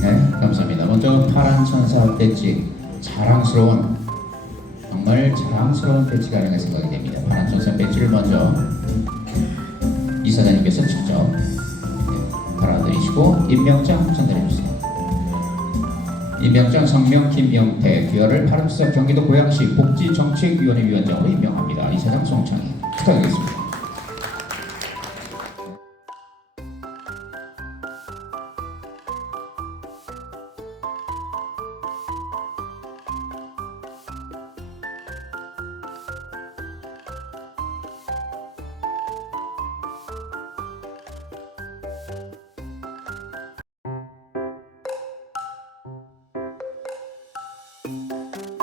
네, 감사합니다. 먼저 파란 천사 배지 자랑스러운 정말 자랑스러운 배지가 아닌가 생각이 됩니다. 파란 천사 배지를 먼저 이사장님께서 직접 네, 달아드리시고 임명장 전달해 주세요. 임명장 성명 김영태 귀하를 파란 천사 경기도 고양시 복지정책위원회 위원장으로 임명합니다. 이사장 송창희 부탁드리겠습니다. Thank you.